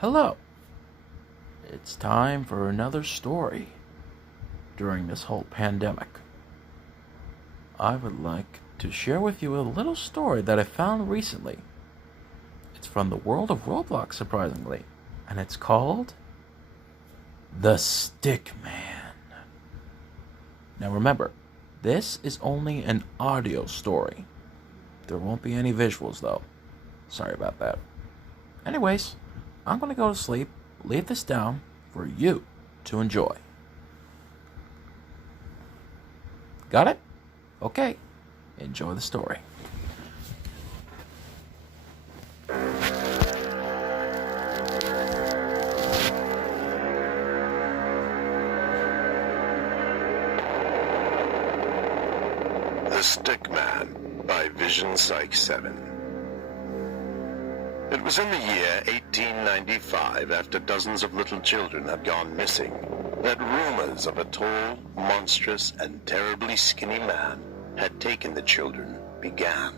Hello. It's time for another story during this whole pandemic. I would like to share with you a little story that I found recently. It's from the world of Roblox, surprisingly, and it's called The Stickman. Now remember, this is only an audio story. There won't be any visuals, though. Sorry about that. Anyways, I'm going to go to sleep, leave this down for you to enjoy. Got it? Okay, enjoy the story. The Stickman by Vision Psych 7. It was in the year 1895, after dozens of little children had gone missing, that rumors of a tall, monstrous, and terribly skinny man had taken the children began.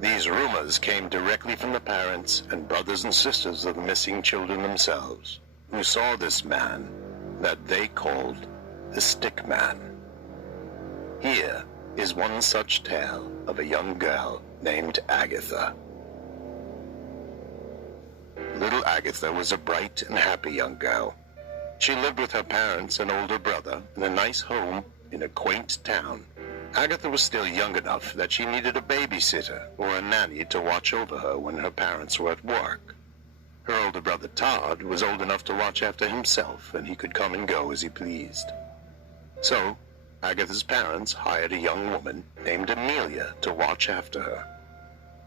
These rumors came directly from the parents and brothers and sisters of the missing children themselves, who saw this man that they called the Stickman. Here is one such tale of a young girl named Agatha. Little Agatha was a bright and happy young girl. She lived with her parents and older brother in a nice home in a quaint town. Agatha was still young enough that she needed a babysitter or a nanny to watch over her when her parents were at work. Her older brother Todd was old enough to watch after himself, and he could come and go as he pleased. So, Agatha's parents hired a young woman named Amelia to watch after her.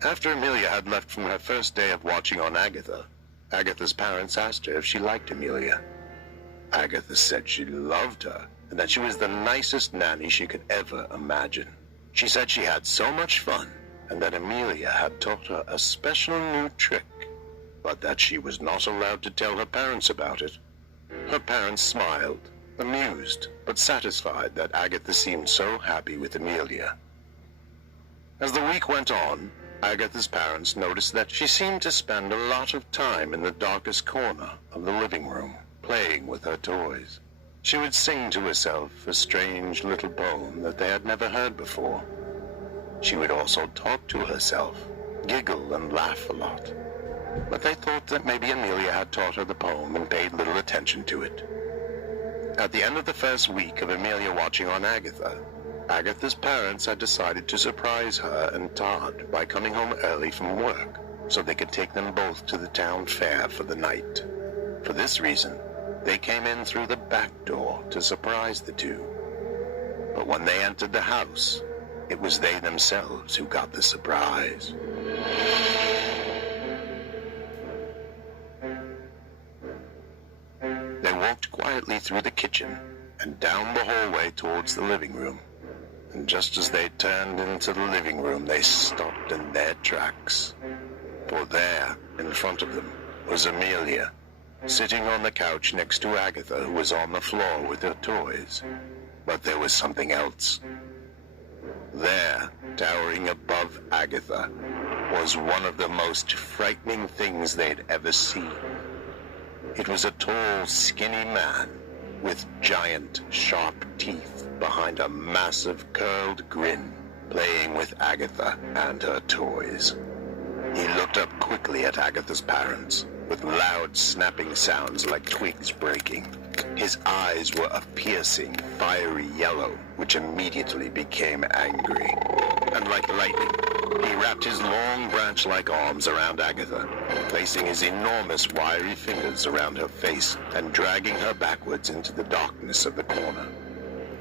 After Amelia had left from her first day of watching on Agatha, Agatha's parents asked her if she liked Amelia. Agatha said she loved her, and that she was the nicest nanny she could ever imagine. She said she had so much fun, and that Amelia had taught her a special new trick, but that she was not allowed to tell her parents about it. Her parents smiled, amused, but satisfied that Agatha seemed so happy with Amelia. As the week went on, Agatha's parents noticed that she seemed to spend a lot of time in the darkest corner of the living room, playing with her toys. She would sing to herself a strange little poem that they had never heard before. She would also talk to herself, giggle and laugh a lot. But they thought that maybe Amelia had taught her the poem and paid little attention to it. At the end of the first week of Amelia watching on Agatha, Agatha's parents had decided to surprise her and Todd by coming home early from work, so they could take them both to the town fair for the night. For this reason, they came in through the back door to surprise the two. But when they entered the house, it was they themselves who got the surprise. They walked quietly through the kitchen and down the hallway towards the living room. And just as they turned into the living room, they stopped in their tracks. For there, in front of them, was Amelia, sitting on the couch next to Agatha, who was on the floor with her toys. But there was something else. There, towering above Agatha, was one of the most frightening things they'd ever seen. It was a tall, skinny man with giant, sharp teeth behind a massive curled grin, playing with Agatha and her toys. He looked up quickly at Agatha's parents, with loud snapping sounds like twigs breaking. His eyes were a piercing, fiery yellow, which immediately became angry. And like lightning, he wrapped his long branch-like arms around Agatha, placing his enormous wiry fingers around her face and dragging her backwards into the darkness of the corner.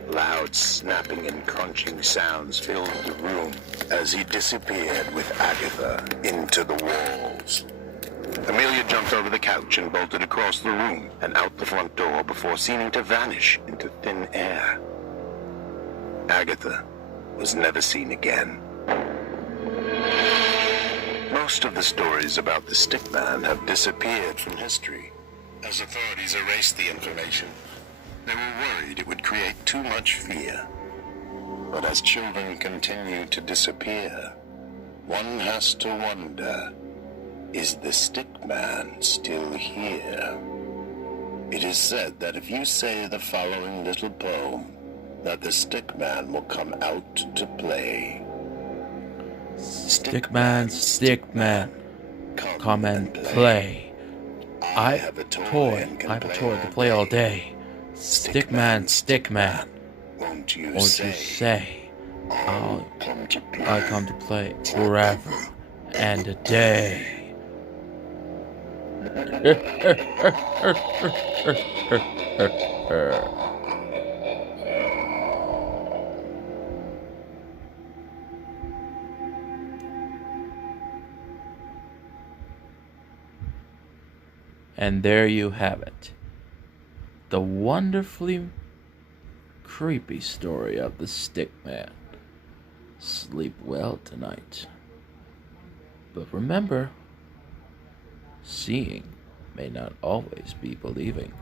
Loud snapping and crunching sounds filled the room as he disappeared with Agatha into the walls. Amelia jumped over the couch and bolted across the room and out the front door before seeming to vanish into thin air. Agatha was never seen again. Most of the stories about the Stickman have disappeared from history, as authorities erased the information. They were worried it would create too much fear. But as children continue to disappear, one has to wonder, is the Stickman still here. It is said that if you say the following little poem, that the Stickman will come out to play. Stickman, Stickman, come and play. I have a toy to play all day. Stickman, Stickman, won't you say I'll come to play? I come to play forever and a day. And there you have it. The wonderfully creepy story of the Stickman. Sleep well tonight. But remember, seeing may not always be believing.